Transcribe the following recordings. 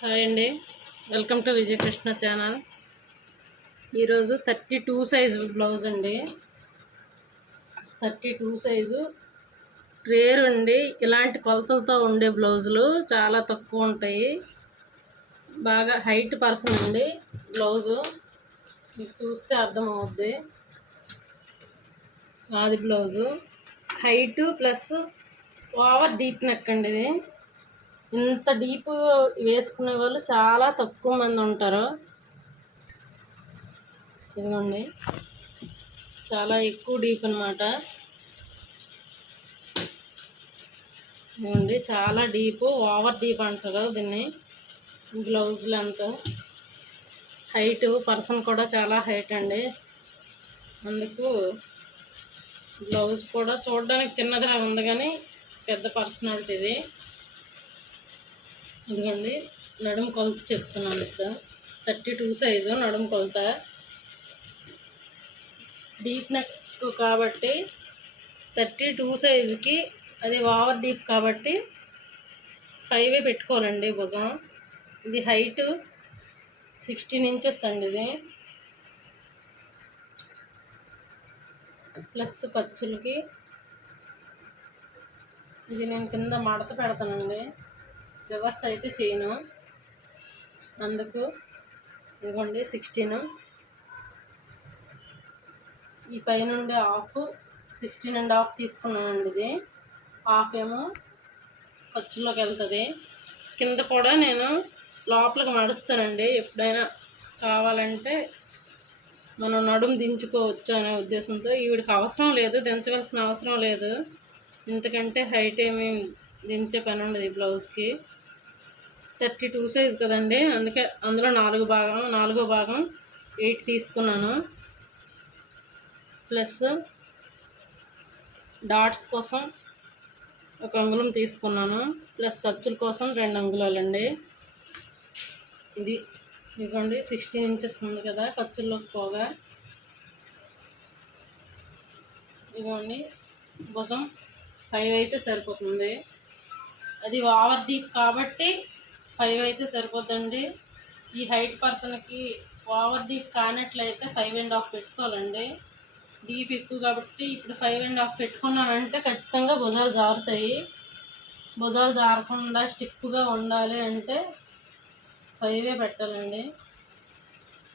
Hi అండి. Welcome to Vijayakrishna channel. ఈరోజు thirty two size blouse అండి. Thirty two size. రేర్ అండి. ఇలాంటి కొలతలతో ఉండే బ్లౌజులు చాలా తక్కువ ఉంటాయి. బాగా హైట్ పర్సన్ అండి బ్లౌజు. మీకు చూస్తే అర్థమవుద్ది. నాది blouse. Height plus over deep neck అండి ఇది. ఇంత డీప్ వేసుకునే వాళ్ళు చాలా తక్కువ మంది ఉంటారు. ఇదిగోండి. చాలా ఎక్కువ డీప్ అనమాట ఇదిగోండి చాలా డీప్ ఓవర్ డీప్ అంటారు దీన్ని. బ్లౌజ్ లెంత్ హైట్ పర్సన్ కూడా చాలా హైట్ అండి. అందుకు బ్లౌజ్ కూడా చూడడానికి చిన్నదిగా ఉంది కానీ పెద్ద పర్సనాలిటీ ఇది ఇదిగోండి నడుము కొలత చెప్తున్నాను ఇక్కడ. థర్టీ టూ సైజు నడుము కొలత. డీప్ నెక్ కాబట్టి థర్టీ టూ సైజుకి అది ఓవర్ డీప్ కాబట్టి ఫైవే పెట్టుకోవాలండి భుజం. ఇది హైట్ సిక్స్టీన్ ఇంచెస్ అండి ఇది. ప్లస్ ఖర్చులకి ఇది నేను కింద మడత పెడతానండి. రివర్స్ అయితే చేయను. అందుకు ఇదిగోండి సిక్స్టీన్ ఈ పైనుండి హాఫ్ సిక్స్టీన్ అండ్ హాఫ్ తీసుకున్నానండి ఇది. హాఫ్ ఏమో ఖర్చులోకి వెళ్తుంది. కింద కూడా నేను లోపలికి మడుస్తానండి ఎప్పుడైనా కావాలంటే మనం నడుము దించుకోవచ్చు అనే ఉద్దేశంతో ఈవిడికి అవసరం లేదు దించవలసిన అవసరం లేదు. ఇంతకంటే హైట్ ఏమి దించే పని ఉండదు ఈ బ్లౌజ్కి థర్టీ టూ సైజ్ కదండి. అందుకే అందులో నాలుగు భాగం నాలుగో భాగం ఎయిట్ తీసుకున్నాను. ప్లస్ డాట్స్ కోసం ఒక అంగుళం తీసుకున్నాను. ప్లస్ ఖర్చుల కోసం రెండు అంగుళాలండి. ఇది ఇదిగోండి సిక్స్టీన్ ఇంచెస్ ఉంది కదా ఖర్చుల్లోకి పోగా. ఇదిగోండి భుజం ఫైవ్ అయితే సరిపోతుంది. అది ఓవర్ డీప్ కాబట్టి ఫైవ్ అయితే సరిపోద్దండి. ఈ హైట్ పర్సన్కి ఓవర్ డీప్ కానట్లయితే ఫైవ్ అండ్ హాఫ్ పెట్టుకోవాలండి. డీప్ ఎక్కువ కాబట్టి ఇప్పుడు ఫైవ్ అండ్ హాఫ్ పెట్టుకున్నామంటే ఖచ్చితంగా భుజాలు జారుతాయి. భుజాలు జారకుండా స్టిక్గా ఉండాలి అంటే ఫైవే పెట్టాలండి.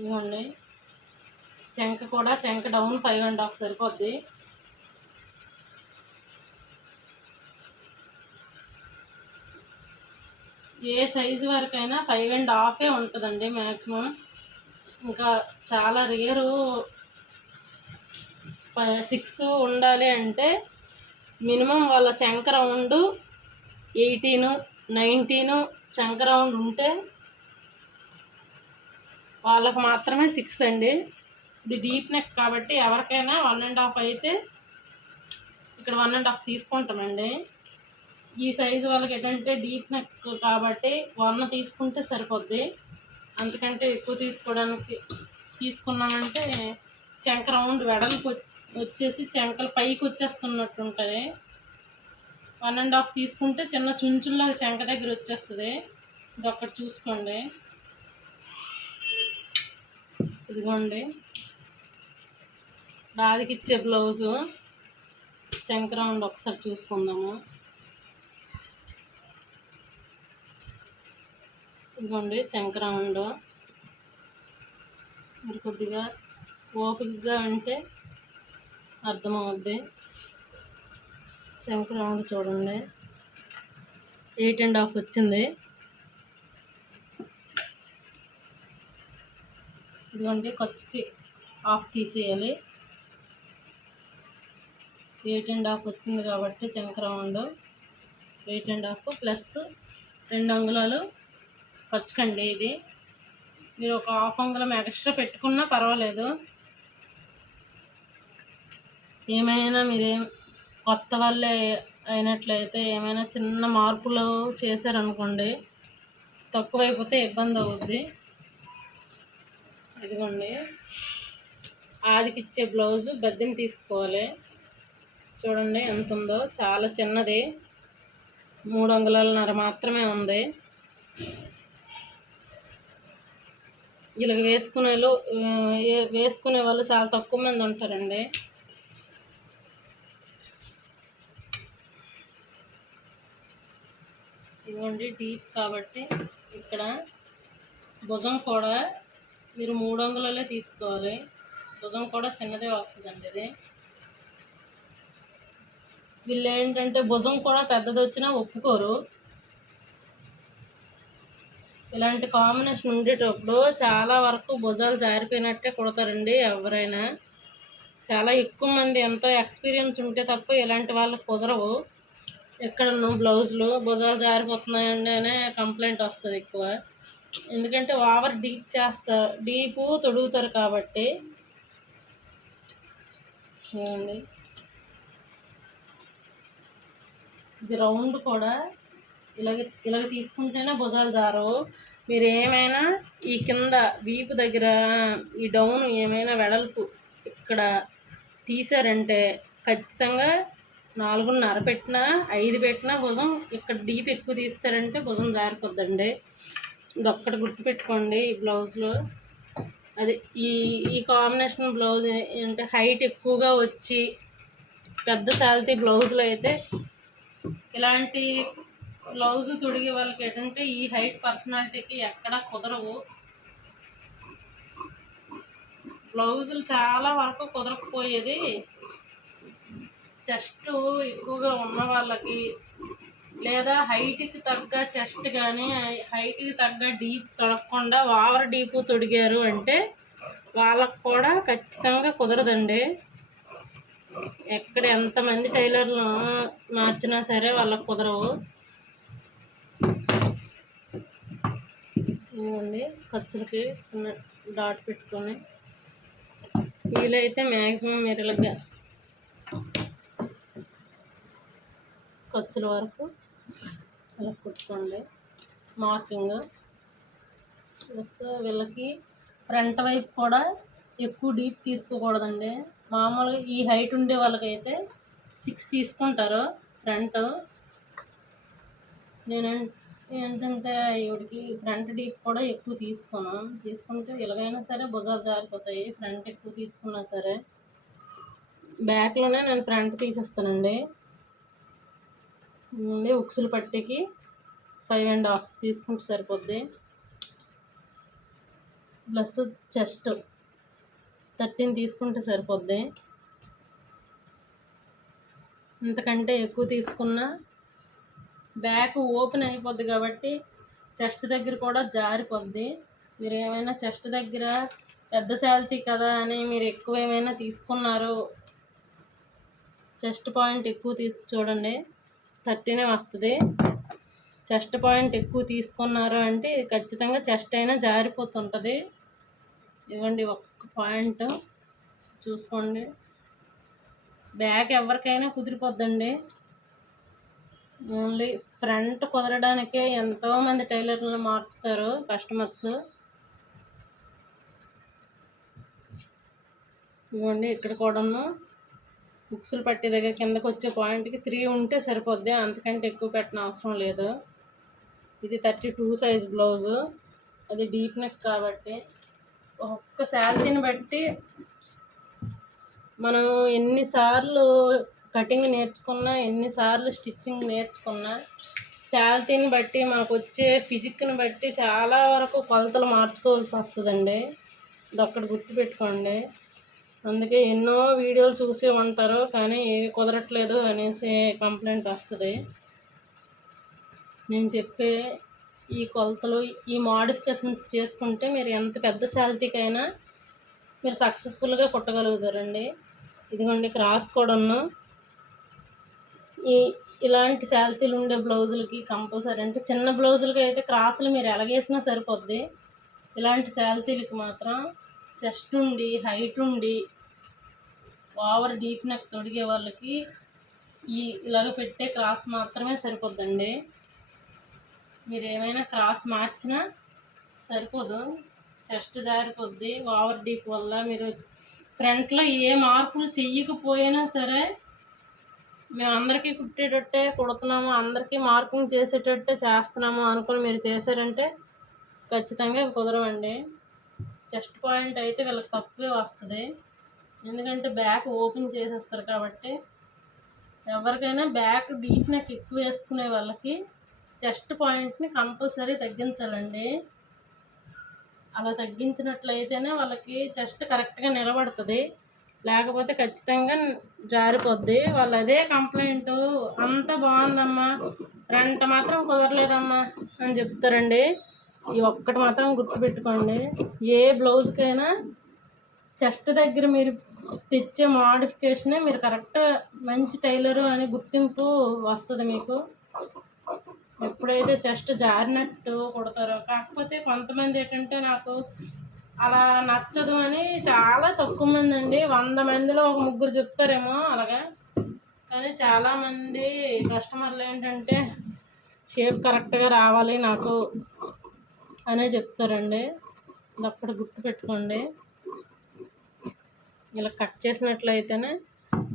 ఇవ్వండి. చెంక కూడా చెంక డౌన్ ఫైవ్ అండ్ హాఫ్ సరిపోద్ది. ఏ సైజు వరకైనా ఫైవ్ అండ్ హాఫే ఉంటుందండి మ్యాక్సిమం ఇంకా చాలా రేరు సిక్స్ ఉండాలి అంటే మినిమం వాళ్ళ చెంక రౌండ్ ఎయిటీను నైన్టీను చెంక రౌండ్ ఉంటే వాళ్ళకు మాత్రమే సిక్స్ అండి. ఇది డీప్ నెక్ కాబట్టి ఎవరికైనా వన్ అండ్ హాఫ్ అయితే ఇక్కడ వన్ అండ్ హాఫ్ తీసుకుంటామండి. ఈ సైజు వాళ్ళకి ఏంటంటే డీప్ నెక్ కాబట్టి వన్న తీసుకుంటే సరిపోద్ది. అందుకంటే ఎక్కువ తీసుకోవడానికి తీసుకున్నామంటే చెంక రౌండ్ వెడల్పు వచ్చేసి చెంకలు పైకి వచ్చేస్తున్నట్టు ఉంటుంది. వన్ అండ్ హాఫ్ తీసుకుంటే చిన్న చుంచుల్లో చెంక దగ్గర వచ్చేస్తుంది. ఇది ఒక్కటి చూసుకోండి. ఇదిగోండి. రాదికి ఇచ్చే బ్లౌజు. చెంక రౌండ్ ఒకసారి చూసుకుందాము. ఇదిగోండి చెంక రౌండ్ మీరు కొద్దిగా ఓపికగా అంటే అర్థమవుద్ది. చెంక రౌండ్ చూడండి. ఎయిట్ అండ్ హాఫ్ వచ్చింది. ఇదిగోండి ఖర్చుకి హాఫ్ తీసేయాలి. ఎయిట్ అండ్ హాఫ్ వచ్చింది కాబట్టి చెంక round eight and half plus రెండు అంగుళాలు ఖర్చుకండి ఇది. మీరు ఒక హాఫ్ అంగుళం ఎక్స్ట్రా పెట్టుకున్నా పర్వాలేదు. ఏమైనా మీరేం కొత్త వాళ్ళే అయినట్లయితే ఏమైనా చిన్న మార్పులు చేశారనుకోండి తక్కువైపోతే ఇబ్బంది అవుద్ది. ఇదిగోండి. ఆదికిచ్చే బ్లౌజు బద్దెని తీసుకోవాలి. చూడండి ఎంత ఉందో చాలా చిన్నది. మూడు అంగుళాలన్నర మాత్రమే ఉంది. ఇలా వేసుకునేలో ఏ- వేసుకునే వాళ్ళు చాలా తక్కువ మంది ఉంటారండి. ఇదిగోండి డీప్ కాబట్టి ఇక్కడ భుజం కూడా మీరు మూడు వందలలో తీసుకోవాలి. భుజం కూడా చిన్నదే వస్తుందండి ఇది. వీళ్ళు ఏంటంటే భుజం కూడా పెద్దది వచ్చినా ఒప్పుకోరు. ఇలాంటి కాంబినేషన్ ఉండేటప్పుడు చాలా వరకు భుజాలు జారిపోయినట్టే కుడతారండి ఎవరైనా. చాలా ఎక్కువ మంది ఎంతో ఎక్స్పీరియన్స్ ఉంటే తప్ప ఇలాంటి వాళ్ళకి కుదరవు. ఎక్కడ బ్లౌజులు భుజాలు జారిపోతున్నాయండి అనే కంప్లైంట్ వస్తుంది ఎక్కువ. ఎందుకంటే ఓవర్ డీప్ చేస్తారు డీపు తొడుగుతారు కాబట్టి. ఇది రౌండ్ కూడా ఇలాగ ఇలాగ తీసుకుంటేనే భుజాలు జారవు. మీరు ఏమైనా ఈ కింద వీపు దగ్గర ఈ డౌన్ ఏమైనా వెడల్పు ఇక్కడ తీసారంటే ఖచ్చితంగా నాలుగున్నర పెట్టినా ఐదు పెట్టినా భుజం ఇక్కడ డీప్ ఎక్కువ తీస్తారంటే భుజం జారిపోద్దండి. ఇది ఒక్కటి గుర్తుపెట్టుకోండి ఈ బ్లౌజ్లో. అది ఈ ఈ కాంబినేషన్ బ్లౌజ్ ఏంటంటే హైట్ ఎక్కువగా వచ్చి పెద్ద శాలిటీ బ్లౌజులు అయితే ఇలాంటి బ్లౌజ్ తొడిగే వాళ్ళకి ఏంటంటే ఈ హైట్ పర్సనాలిటీకి ఎక్కడా కుదరవు. బ్లౌజులు చాలా వరకు కుదరకపోయేది. చెస్ట్ ఎక్కువగా ఉన్న వాళ్ళకి లేదా హైట్కి తగ్గ చెస్ట్ కానీ హైట్కి తగ్గ డీప్ తొడగకుండా ఓవర్ డీప్ తొడిగారు అంటే వాళ్ళకు కూడా ఖచ్చితంగా కుదరదండి. ఎక్కడ ఎంతమంది టైలర్లు మార్చినా సరే వాళ్ళకు కుదరవు. ఏముంది ఖర్చులకి చిన్న డాట్ పెట్టుకొని. వీలైతే మ్యాక్సిమం మీరు ఖర్చుల వరకు ఇలా కుట్టుకోండి మార్కింగ్ ప్లస్ వీళ్ళకి ఫ్రంట్ వైపు కూడా ఎక్కువ డీప్ తీసుకోకూడదండి. మామూలుగా ఈ హైట్ ఉండే వాళ్ళకైతే సిక్స్ తీసుకుంటారు. ఫ్రంట్ నేను ఏంటంటే ఈవిడికి ఫ్రంట్ డీప్ కూడా ఎక్కువ తీసుకోను. తీసుకుంటే ఎలాగైనా సరే భుజాలు జారిపోతాయి. ఫ్రంట్ ఎక్కువ తీసుకున్నా సరే బ్యాక్లోనే నేను ఫ్రంట్ తీసేస్తానండి. నుండి ఉక్సులు పట్టికి ఫైవ్ అండ్ హాఫ్ తీసుకుంటే సరిపోద్ది. ప్లస్ చెస్ట్ థర్టీన్ తీసుకుంటే సరిపోద్ది. ఇంతకంటే ఎక్కువ తీసుకున్నా బ్యాక్ ఓపెన్ అయిపోద్ది కాబట్టి చెస్ట్ దగ్గర కూడా జారిపోద్ది. మీరు ఏమైనా చెస్ట్ దగ్గర పెద్ద శాలిటీ కదా అని మీరు ఎక్కువ ఏమైనా తీసుకున్నారు చెస్ట్ పాయింట్ ఎక్కువ తీసు చూడండి థర్టీనే వస్తుంది. చెస్ట్ పాయింట్ ఎక్కువ తీసుకున్నారు అంటే ఖచ్చితంగా చెస్ట్ అయినా జారిపోతుంటుంది. ఇవ్వండి ఒక్క పాయింట్. చూసుకోండి. బ్యాక్ ఎవరికైనా కుదిరిపోద్దండి. ఓన్లీ ఫ్రంట్ కుదరడానికే ఎంతోమంది టైలర్లు మార్చుతారు కస్టమర్స్. ఇవ్వండి ఇక్కడ కూడాను. బుక్స్లు పట్టే దగ్గర కిందకు వచ్చే పాయింట్కి త్రీ ఉంటే సరిపోద్ది. అంతకంటే ఎక్కువ పెట్టిన అవసరం లేదు. ఇది థర్టీ టూ సైజ్ బ్లౌజు. అది డీప్ నెక్ కాబట్టి ఒక్క శాలరీని బట్టి మనం ఎన్నిసార్లు కటింగ్ నేర్చుకున్నా ఎన్నిసార్లు స్టిచ్చింగ్ నేర్చుకున్నా శాలరీని బట్టి మనకు వచ్చే ఫిజిక్ని బట్టి చాలా వరకు కొలతలు మార్చుకోవాల్సి వస్తుందండి. ఇది ఒక్కటి గుర్తుపెట్టుకోండి. అందుకే ఎన్నో వీడియోలు చూసి ఉంటారు కానీ ఏవి కుదరట్లేదు అనేసి కంప్లైంట్ వస్తుంది. నేను చెప్పే ఈ కొలతలు ఈ మాడిఫికేషన్ చేసుకుంటే మీరు ఎంత పెద్ద శాలరీకైనా మీరు సక్సెస్ఫుల్గా కుట్టగలుగుతారండి ఇదిగోండి క్రాస్ కూడాను ఈ ఇలాంటి శాలరీలు ఉండే బ్లౌజులకి కంపల్సరీ అంటే చిన్న బ్లౌజులకి అయితే క్రాసులు మీరు ఎలాగేసినా సరిపోద్ది. ఇలాంటి శాలరీలకి మాత్రం చెస్ట్ ఉండి హైట్ ఉండి ఓవర్ డీప్ నెక్ తొడిగే వాళ్ళకి ఈ ఇలాగ పెట్టే క్రాస్ మాత్రమే సరిపోద్దండి. మీరు ఏమైనా క్రాస్ మార్చినా సరిపోదు. చెస్ట్ జారిపోద్ది. ఓవర్ డీప్ వల్ల మీరు ఫ్రంట్లో ఏ మార్పులు చెయ్యకపోయినా సరే మేము అందరికీ కుట్టేటట్టే కుడుతున్నాము అందరికీ మార్కింగ్ చేసేటట్టే చేస్తున్నాము అనుకుని మీరు చేశారంటే ఖచ్చితంగా కుదరవండి. చెస్ట్ పాయింట్ అయితే వీళ్ళకి తక్కువే వస్తుంది. ఎందుకంటే బ్యాక్ ఓపెన్ చేసేస్తారు కాబట్టి ఎవరికైనా బ్యాక్ డీప్ నెక్ ఎక్కువ వేసుకునే వాళ్ళకి చెస్ట్ పాయింట్ని కంపల్సరీ తగ్గించాలండి. అలా తగ్గించినట్లయితేనే వాళ్ళకి చెస్ట్ కరెక్ట్గా నిలబడుతుంది. లేకపోతే ఖచ్చితంగా జారిపోద్ది. వాళ్ళు అదే కంప్లైంట్ అంత బాగుందమ్మా రెంట మాత్రం కుదరలేదమ్మా అని చెప్తారండి. ఈ ఒక్కటి మాత్రం గుర్తుపెట్టుకోండి. ఏ బ్లౌజ్కైనా చెస్ట్ దగ్గర మీరు తెచ్చే మోడిఫికేషనే మీరు కరెక్ట్ మంచి టైలరు అని గుర్తింపు వస్తుంది మీకు. ఎప్పుడైతే చెస్ట్ జారినట్టు కుడతారో. కాకపోతే కొంతమంది ఏంటంటే నాకు అలా నచ్చదు అని చాలా తక్కువ మంది అండి. వంద మందిలో ఒక ముగ్గురు చెప్తారేమో అలాగా. కానీ చాలామంది కస్టమర్లు ఏంటంటే షేప్ కరెక్ట్గా రావాలి నాకు అనే చెప్తారండి. అప్పుడు గుర్తుపెట్టుకోండి ఇలా కట్ చేసినట్లయితేనే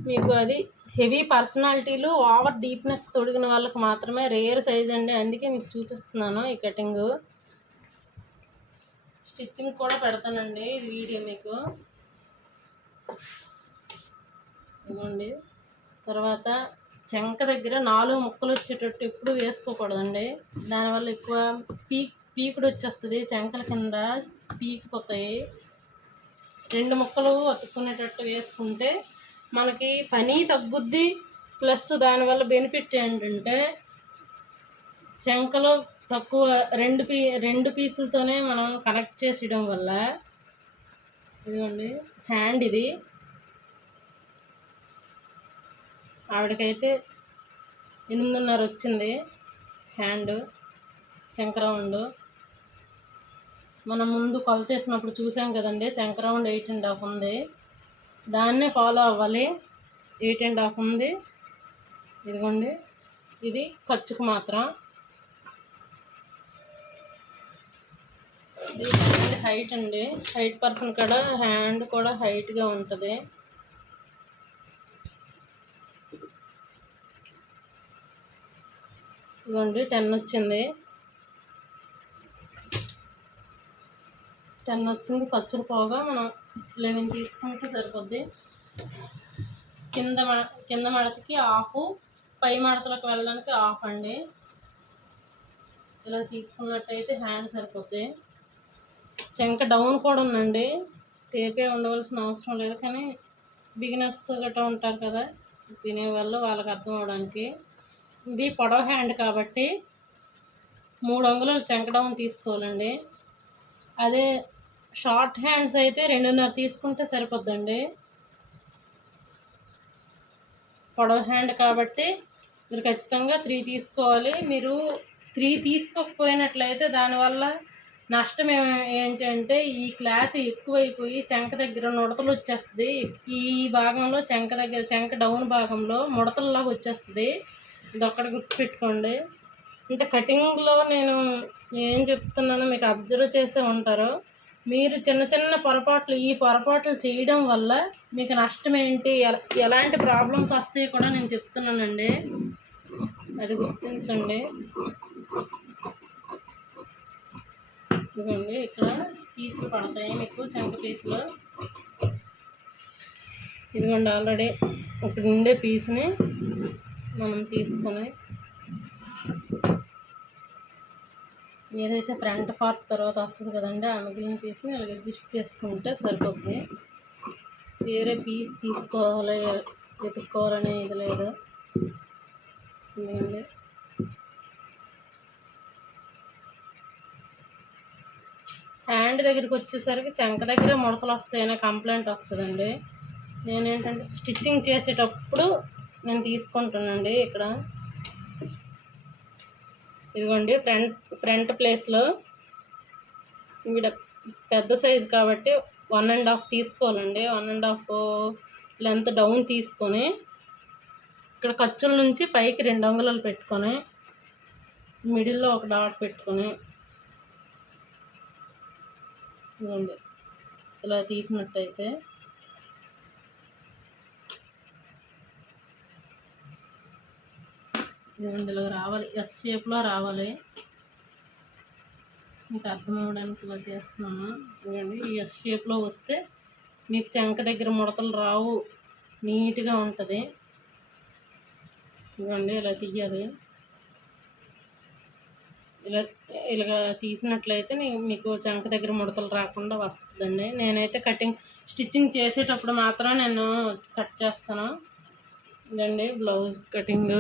మీకు అది హెవీ పర్సనాలిటీలు ఓవర్ డీప్నెస్ తొడిగిన వాళ్ళకి మాత్రమే రేర్ సైజ్ అండి. అందుకే మీకు చూపిస్తున్నాను ఈ కటింగ్. స్టిచ్చింగ్ కూడా పెడతానండి ఇది వీడియో మీకు. ఇదిగోండి. తర్వాత చెంక దగ్గర నాలుగు ముక్కలు వచ్చేటట్టు ఎప్పుడు వేసుకోకూడదండి. దానివల్ల ఎక్కువ పీక్ పీకుడు వచ్చేస్తుంది చెంకల కింద పీకిపోతాయి. రెండు ముక్కలు అతుక్కునేటట్టు వేసుకుంటే మనకి పని తగ్గుద్ది ప్లస్ దానివల్ల బెనిఫిట్ ఏంటంటే చెంకలో తక్కువ రెండు పీ రెండు పీసులతోనే మనం కనెక్ట్ చేసేయడం వల్ల ఇదిగోండి హ్యాండ్ ఇది. ఆవిడకైతే ఎనిమిదిన్నర వచ్చింది హ్యాండ్ చంక రౌండ్ మనం ముందు కొలత వేసినప్పుడు చూసాం కదండి చంక రౌండ్ ఎయిట్ అండ్ హాఫ్ ఉంది. దాన్నే ఫాలో అవ్వాలి. ఎయిట్ అండ్ హాఫ్ ఉంది. ఇదిగోండి ఇది ఖర్చుకు మాత్రం. దీని హైట్ అండి. హైట్ పర్సన్ కూడా హ్యాండ్ కూడా హైట్గా ఉంటుంది. ఇదిగోండి టెన్ వచ్చింది. టెన్ వచ్చింది ఖర్చులు పోగా మనం లెవెన్ తీసుకుంటే సరిపోద్ది. కింద మడ కింద మడతకి ఆఫ్ పై మడతలకు వెళ్ళడానికి ఆఫ్ అండి. ఇలా తీసుకున్నట్టయితే హ్యాండ్ సరిపోద్ది. చెంక డౌన్ కూడా ఉందండి. టేపే ఉండవలసిన అవసరం లేదు కానీ బిగినర్స్ గట్రా ఉంటారు కదా వినేవాళ్ళు వాళ్ళకి అర్థం అవడానికి. ఇది పొడవ హ్యాండ్ కాబట్టి మూడు అంగుళాలు చెంక డౌన్ తీసుకోవాలండి. అదే షార్ట్ హ్యాండ్స్ అయితే రెండున్నర తీసుకుంటే సరిపోద్దండి. పొడవ హ్యాండ్ కాబట్టి మీరు ఖచ్చితంగా త్రీ తీసుకోవాలి. మీరు త్రీ తీసుకోకపోయినట్లయితే దానివల్ల నష్టం ఏంటంటే ఈ క్లాత్ ఎక్కువైపోయి చెంక దగ్గర ముడతలు వచ్చేస్తుంది. ఈ భాగంలో చెంక దగ్గర చెంక డౌన్ భాగంలో ముడతల్లాగా వచ్చేస్తుంది. ఇది ఒక్కటి గుర్తుపెట్టుకోండి. అంటే కటింగ్లో నేను ఏం చెప్తున్నానో మీకు అబ్జర్వ్ చేసే ఉంటారు మీరు చిన్న చిన్న పొరపాట్లు ఈ పొరపాట్లు చేయడం వల్ల మీకు నష్టం ఏంటి ఎలాంటి ప్రాబ్లమ్స్ వస్తాయి కూడా నేను చెప్తున్నానండి. అది గుర్తించండి. ఇదిగోండి ఇక్కడ పీసులు పడతాయి మీకు చెంక పీసులు. ఇదిగోండి ఆల్రెడీ ఇక్కడ ఉండే పీస్ని మనం తీసుకొని ఏదైతే ఫ్రంట్ పార్ట్ తర్వాత వస్తుంది కదండి ఆ మిగిలిన పీస్ని ఇలా అడ్జస్ట్ చేసుకుంటే సరిపోతుంది. వేరే పీస్ తీసుకోవాలి వెతుక్కోవాలనే ఇది లేదు. ఎందుకంటే హ్యాండ్ దగ్గరికి వచ్చేసరికి చెంక దగ్గర ముడతలు వస్తాయనే కంప్లైంట్ వస్తుందండి. నేనేంటంటే స్టిచ్చింగ్ చేసేటప్పుడు నేను తీసుకుంటానండి ఇక్కడ. ఇదిగోండి ఫ్రంట్ ఫ్రంట్ ప్లేస్లో ఇక్కడ పెద్ద సైజు కాబట్టి వన్ అండ్ హాఫ్ తీసుకోవాలండి. One and half length down తీసుకొని ఇక్కడ ఖర్చుల నుంచి పైకి రెండు అంగుళాలు పెట్టుకొని మిడిల్లో ఒక డాట్ పెట్టుకొని ఇదిగోండి. ఇలా తీసినట్టయితే ఇదిగోండి ఇలా రావాలి. ఎస్ షేప్లో రావాలి. మీకు అర్థం అవ్వడానికి ఇలా చేస్తున్నాను ఇదిగోండి ఈ ఎస్ షేప్లో వస్తే మీకు చెంక దగ్గర ముడతలు రావు. నీట్గా ఉంటుంది. ఇదిగోండి ఇలా తీయాలి. ఇలా ఇలాగ తీసినట్లయితే మీకు చంక దగ్గర ముడతలు రాకుండా వస్తుందండి. నేనైతే కటింగ్ స్టిచ్చింగ్ చేసేటప్పుడు మాత్రం నేను కట్ చేస్తాను. ఇదండి బ్లౌజ్ కటింగ్.